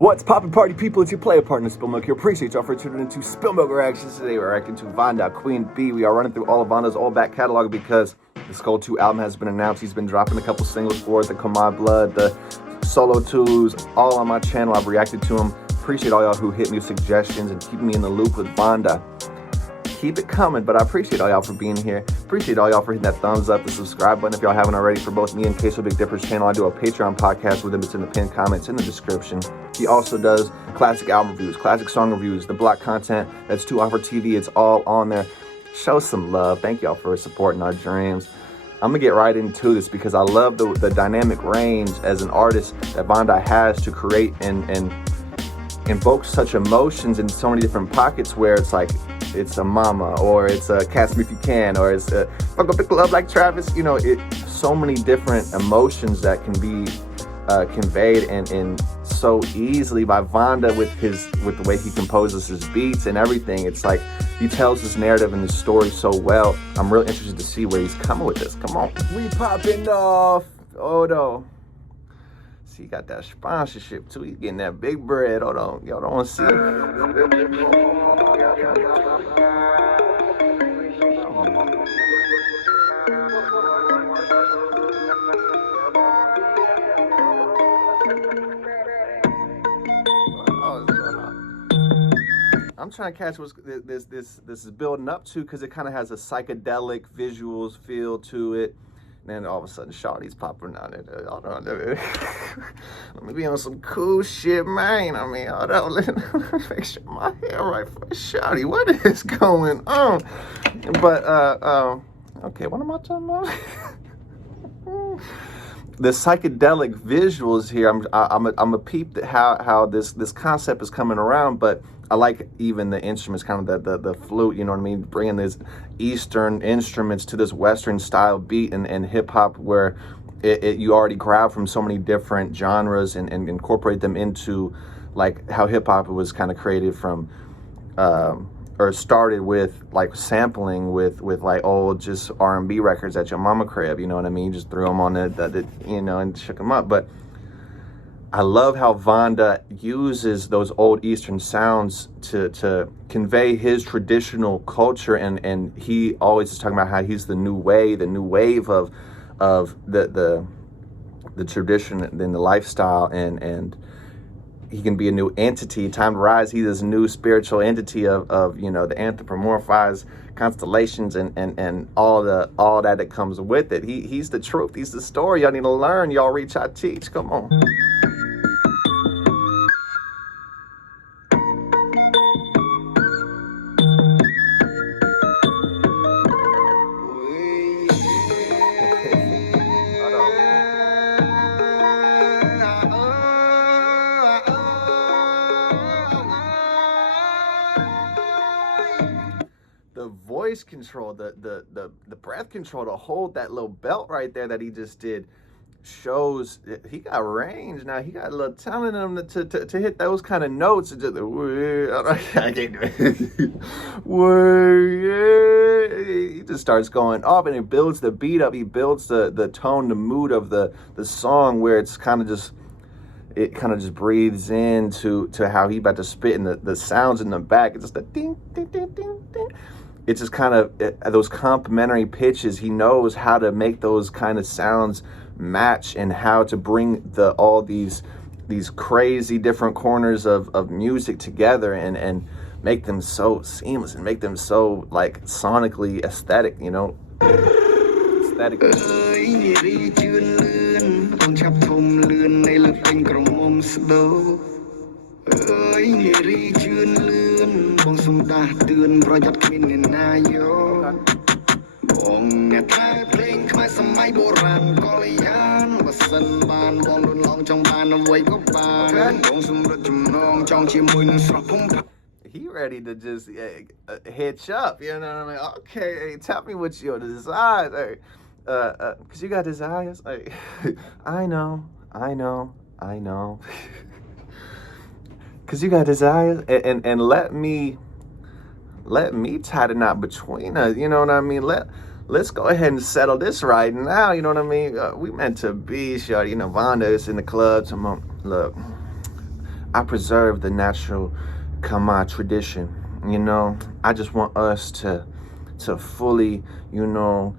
What's poppin' party people? It's your player partner spiltMilk here. Appreciate y'all for tuning into spiltMilk Reactions. Today we're reacting to VannDa, Queen Bee. We are running through all of VannDa's all back catalog because the Skull 2 album has been announced. He's been dropping a couple singles for it, the Come On Blood, the solo twos, all on my channel. I've reacted to them. Appreciate all y'all who hit me with suggestions and keep me in the loop with VannDa. Keep it coming, but I appreciate all y'all for being here. Appreciate all y'all for hitting that thumbs up, the subscribe button if y'all haven't already for both me and Queso Big Dipper's channel. I do a Patreon podcast with him. It's in the pinned comments in the description. He also does classic album reviews, classic song reviews, the block content that's too off for TV. It's all on there. Show some love. Thank y'all for supporting our dreams. I'm gonna get right into this because I love the dynamic range as an artist that VannDa has to create and invoke such emotions in so many different pockets where it's like, it's a mama, or it's a Catch Me If You Can, or it's a fuck up the club like Travis. You know, so many different emotions that can be conveyed and so easily by VannDa with the way he composes his beats and everything. It's like he tells his narrative and his story so well. I'm really interested to see where he's coming with this. Come on, we popping off. Hold on. See, he got that sponsorship too. He's getting that big bread. Hold on, y'all don't want to see it. I'm trying to catch what this is building up to because it kind of has a psychedelic visuals feel to it. And then all of a sudden, Shawty's popping out there. Hold on, let me be on some cool shit, man. I mean, hold on, let me make sure my hair right for Shawty. What is going on? But okay, what am I talking about? The psychedelic visuals here. I'm a peep how this concept is coming around, but I like even the instruments, kind of the flute, you know what I mean? Bringing these Eastern instruments to this Western style beat and hip hop where you already grab from so many different genres and incorporate them into like how hip hop was kind of created from, or started with like sampling with like old just R&B records at your mama crib, you know what I mean? You just threw them on the you know, and shook them up. But I love how VannDa uses those old Eastern sounds to convey his traditional culture, and he always is talking about how he's the new wave of the tradition and the lifestyle, and he can be a new entity. Time to rise. He's this new spiritual entity of you know, the anthropomorphized constellations and all that comes with it. He's the truth. He's the story. Y'all need to learn. Y'all reach out, teach. Come on. The voice control, the breath control to hold that little belt right there that he just did shows he got range now. He got a little talent in him to hit those kind of notes. Just, I can't do it. He just starts going off and it builds the beat up. He builds the tone, the mood of the song where it's kind of just, it kind of just breathes into how he about to spit, and the sounds in the back. It's just a ding, ding, ding, ding, ding. It's just kind of those complementary pitches. He knows how to make those kind of sounds match and how to bring all these crazy different corners of music together and make them so seamless and make them so like sonically aesthetic, you know. Aesthetic. He ready to just hitch up, you know what I mean? Okay, hey, tell me what your desires are. Cause you got desires. Like, I know. Cause you got desires, and let me tie the knot between us. You know what I mean? Let's go ahead and settle this right now. You know what I mean? We meant to be, shorty. You know, VannDa is in the club. Look, I preserve the natural Kama tradition. You know, I just want us to fully, you know,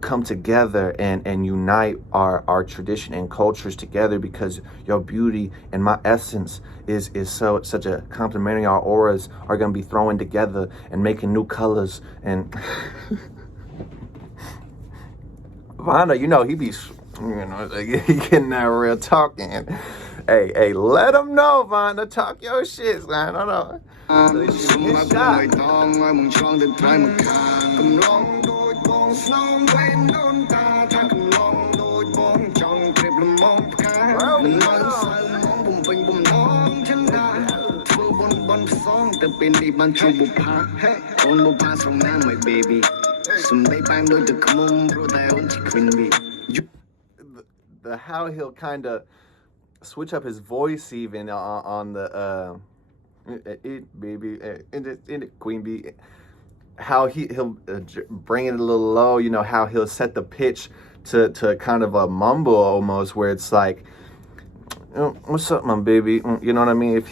come together and unite our tradition and cultures together, because your beauty and my essence is such a complementary. Our auras are gonna be throwing together and making new colors. And VannDa, you know, he be, you know, he getting that real talking. Hey, let him know, VannDa, talk your shit, man. Hold on. So he shoot his shot. The how he'll kind of switch up his voice even on the baby in the queen bee, how he'll bring it a little low, you know, how he'll set the pitch to kind of a mumble almost, where it's like, what's up, my baby, you know what I mean? If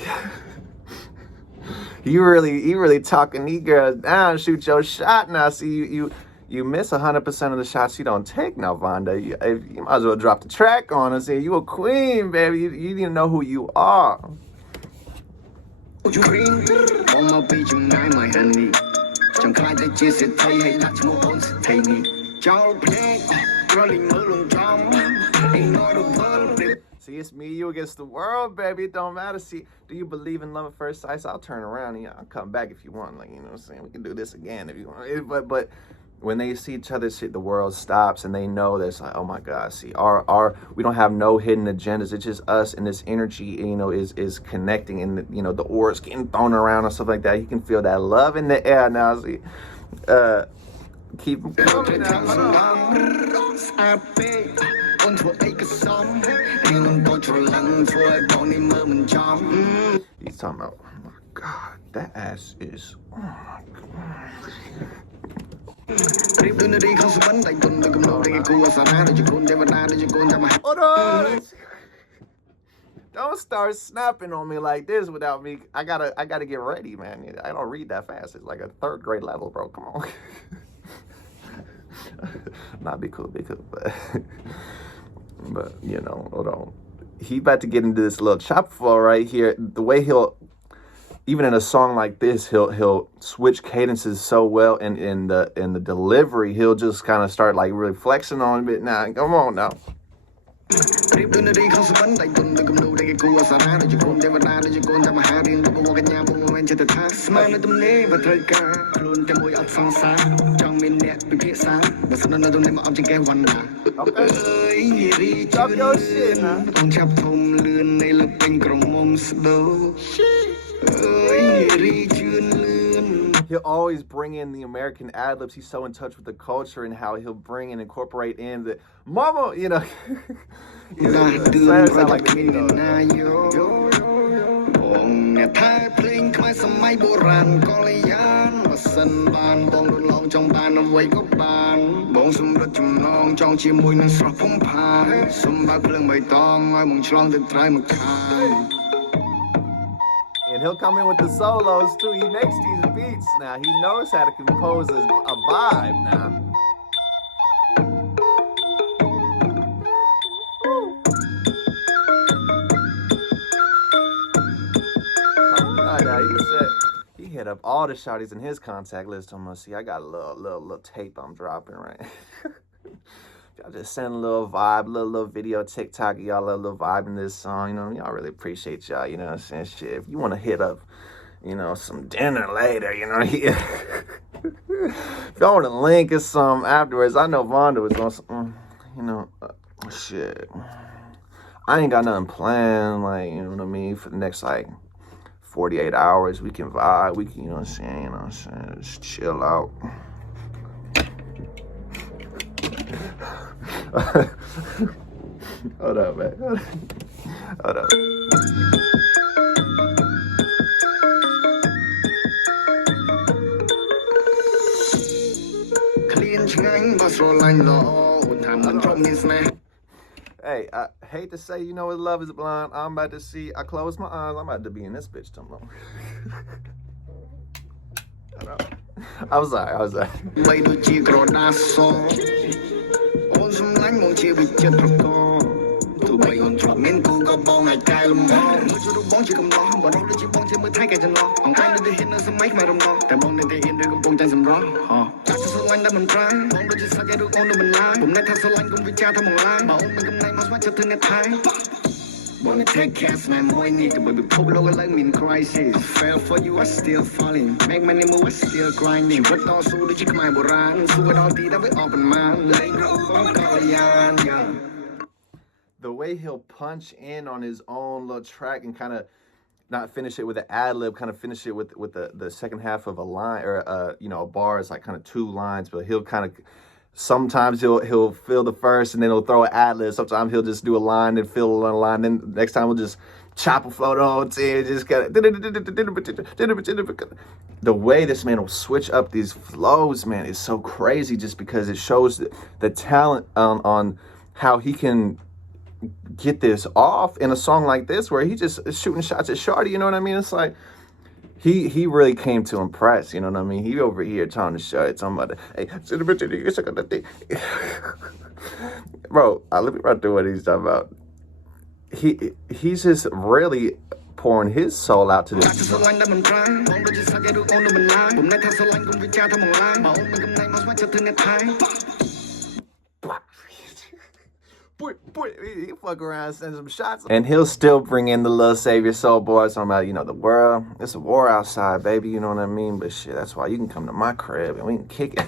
you really talking these girls down, shoot your shot now. See, you miss 100% of the shots you don't take now, VannDa. You might as well drop the track on and say, you a queen, baby. You need to know who you are. See, it's me, you against the world, baby. It don't matter. See, do you believe in love at first sight? So I'll turn around and I'll come back if you want. Like, you know what I'm saying? We can do this again if you want. But when they see each other, shit, the world stops, and they know that it's like, oh my God, see, we don't have no hidden agendas. It's just us, and this energy, you know, is connecting, and you know, the auras getting thrown around and stuff like that. You can feel that love in the air now. See, keep coming now. He's talking about, oh my God, that ass is, oh my God. Hold on. Don't start snapping on me like this without me. I gotta get ready, man. I don't read that fast. It's like a 3rd grade level, bro. Come on. Nah, be cool, but you know, hold on. He about to get into this little chop flow right here. The way he'll, even in a song like this, he'll switch cadences so well, and in the delivery, he'll just kind of start like really flexing on it. Now, come on now. Okay. Talk your shit, man. He'll always bring in the American ad-libs. He's so in touch with the culture, and how he'll bring and incorporate in the mama, you know. Sound like the and he'll come in with the solos too. He makes these beats now. He knows how to compose a vibe now. He hit up all the shawties in his contact list. I'm gonna see. I got a little tape I'm dropping right. Y'all just send a little vibe, little video TikTok. Y'all a little vibe in this song. You know, y'all really appreciate y'all. You know what I'm saying? Shit, if you want to hit up, you know, some dinner later, you know, if y'all want to link or something afterwards, I know VannDa was going, you know, shit. I ain't got nothing planned, like, you know what I mean, for the next, like, 48 hours. We can vibe. We can, you know what I'm saying, just chill out. Hold up, man. Hold up. Hey, hate to say, you know what, love is blind. I'm about to see, I close my eyes, I'm about to be in this bitch tomorrow. I'm sorry. Wanna take cast my money to be popular like me in crisis. Fell for you, I still falling. Make money move, I still grinding. But also the chick my boran. So what all did I be open man? The way he'll punch in on his own little track and kind of not finish it with an ad lib, kind of finish it with the second half of a line or a bar is like kind of 2 lines, but he'll kind of sometimes he'll fill the first and then he'll throw an ad lib. Sometimes he'll just do a line and fill a line. Then next time we'll just chop a flow the whole thing. Just kind of the way this man will switch up these flows, man, is so crazy. Just because it shows the talent on how he can get this off in a song like this, where he just is shooting shots at Shawty. You know what I mean? It's like he really came to impress. You know what I mean? He over here talking to Shawty, talking about, hey, bro. Let me run through what he's talking about. He's just really pouring his soul out to this. He fuck around, send some shots, and he'll still bring in the little save your soul boys. Talking about, the world, it's a war outside, baby. You know what I mean? But shit, that's why you can come to my crib and we can kick it.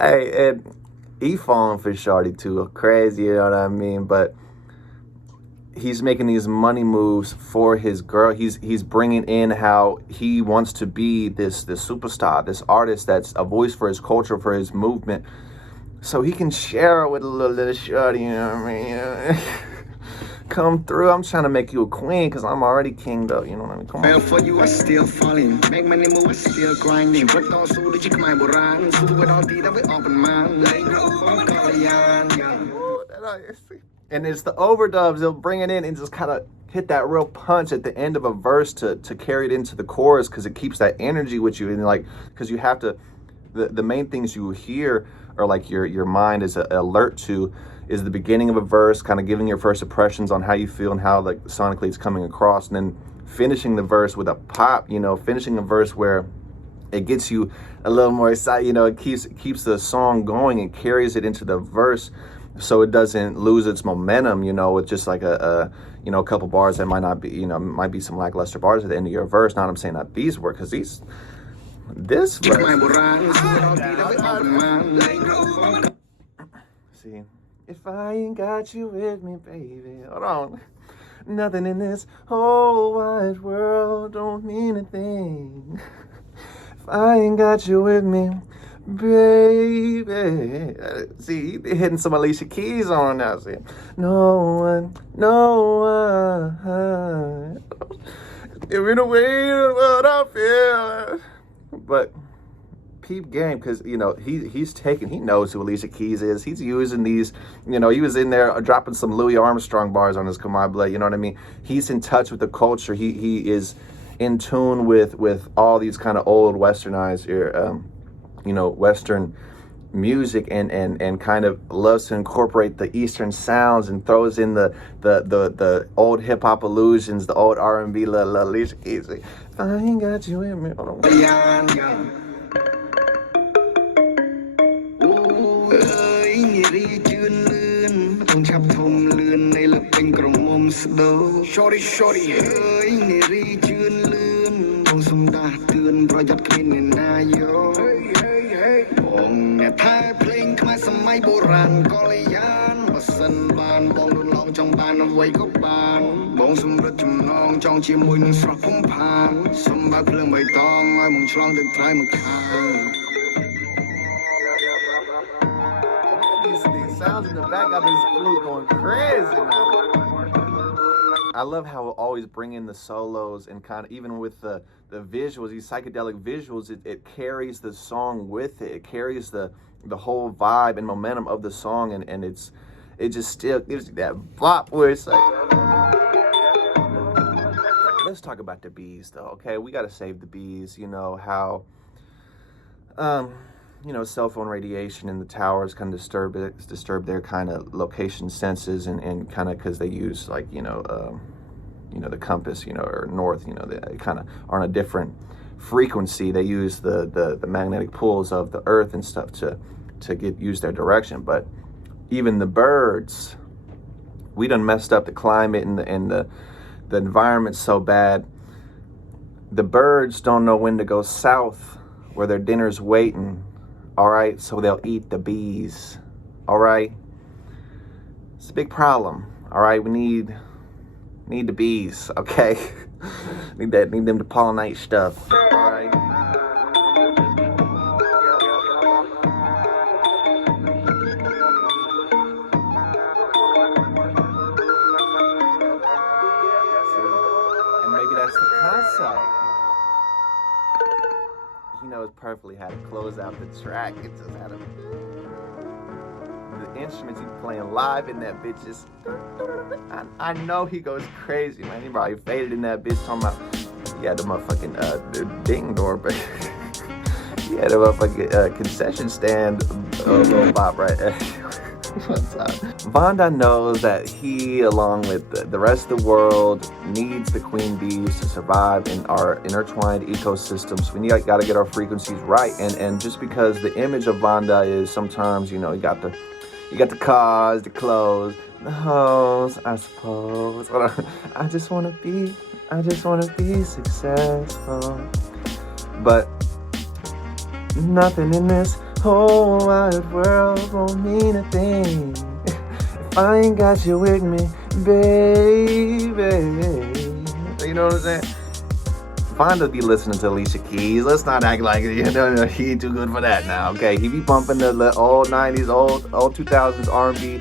Hey, and he falling for Shawty too, crazy. You know what I mean? But he's making these money moves for his girl. He's bringing in how he wants to be this superstar, this artist that's a voice for his culture, for his movement. So he can share it with a little shorty, you know what I mean? Come through. I'm trying to make you a queen because I'm already kinged up, you know what I mean? Come on. Fell for you, I still falling. Make money move, I still grinding. But also the chick my boran. So what all did I be open man? And it's the overdubs. They'll bring it in and just kind of hit that real punch at the end of a verse to carry it into the chorus, because it keeps that energy with you. And like, because you have to, the main things you hear, or like your mind is alert to, is the beginning of a verse, kind of giving your first impressions on how you feel and how like sonically it's coming across, and then finishing the verse with a pop, finishing a verse where it gets you a little more excited, it keeps the song going and carries it into the verse, so it doesn't lose its momentum, with just like a couple bars that might not be, might be some lackluster bars at the end of your verse. Not I'm saying that these were, because this verse. See, if I ain't got you with me, baby, hold on. Nothing in this whole wide world don't mean a thing. If I ain't got you with me, baby. See, he hitting some Alicia Keys on now. See, no one. Give me the way of what I feel. But peep game, because he knows who Alicia Keys is. He's using these, he was in there dropping some Louis Armstrong bars on his Come On Blood, you know what I mean? He's in touch with the culture. He is in tune with all these kind of old westernized Western music, and kind of loves to incorporate the Eastern sounds and throws in the old hip hop illusions, the old R&B, Alicia Keys. I ain't got you in me. Hold on. Shorty, ơi, nè ri chươn lươn, bông sông ta tươn, rồi giật kinh nè yo. Bông nè thái pling, khmai samai boran, có lây yan, mà sân ban, bông đun long trong ban, nó vây gốc ban. Bông sông rất chùm nong, trong chia mùi nâng sọc phong pan, sông bạc lương bày tong, ai mong chlong được trái một khang. These sounds in the back got this flute going crazy now. I love how we'll always bring in the solos, and kind of even with the visuals, these psychedelic visuals, it carries the song with it. It carries the whole vibe and momentum of the song, and it just still gives you that bop where it's like. Let's talk about the bees, though. Okay, we gotta save the bees. You know how, cell phone radiation in the towers kind of disturb their kind of location senses, and kind of because they use like the compass, or north, they kind of are on a different frequency. They use the magnetic poles of the earth and stuff to use their direction. But even the birds, we done messed up the climate and the environment so bad. The birds don't know when to go south where their dinner's waiting. All right, so they'll eat the bees. All right, it's a big problem. All right, we need the bees. Okay, need them to pollinate stuff. All right. And maybe that's the concept. He knows perfectly how to close out the track. It just had the instruments he's playing live in that bitch is. I know he goes crazy, man. He probably faded in that bitch talking about. Yeah, the motherfucking the ding door, but he had a motherfucking concession stand little bop right there. VannDa knows that he, along with the rest of the world, needs the queen bees to survive in our intertwined ecosystems. We gotta get our frequencies right, and just because the image of VannDa is sometimes, you got the cars, the clothes, the hoes, I suppose. I just wanna be successful, but nothing in this whole wide world won't mean a thing if I ain't got you with me, baby. You know what I'm saying? VannDa be listening to Alicia Keys. Let's not act like he ain't too good for that now. Okay, he be bumping the old 90s, old 2000s R&B,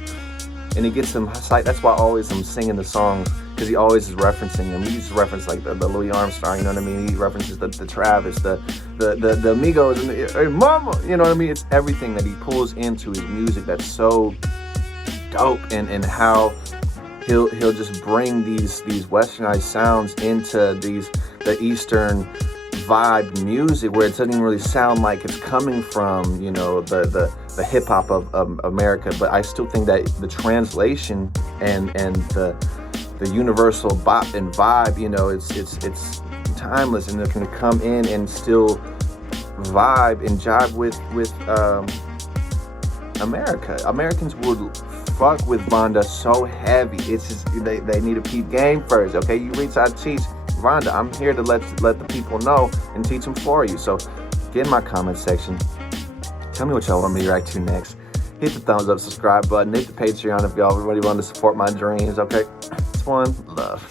and he gets some sight. That's why always I'm singing the songs, because he always is referencing them. He used to reference like the Louis Armstrong, you know what I mean? He references the Travis, the Amigos, and hey, Mama, you know what I mean? It's everything that he pulls into his music that's so dope, and how he'll just bring these westernized sounds into the Eastern vibe music, where it doesn't even really sound like it's coming from the hip hop of America. But I still think that the translation and the universal bop and vibe, it's timeless, and it can come in and still vibe and jive with America. Americans would fuck with VannDa so heavy. It's just they need to peep game first. Okay, you reach out, teach VannDa. I'm here to let the people know and teach them for you. So get in my comment section. Tell me what y'all want me to react to next. Hit the thumbs up, subscribe button, hit the Patreon if y'all really want to support my dreams. Okay, it's one love.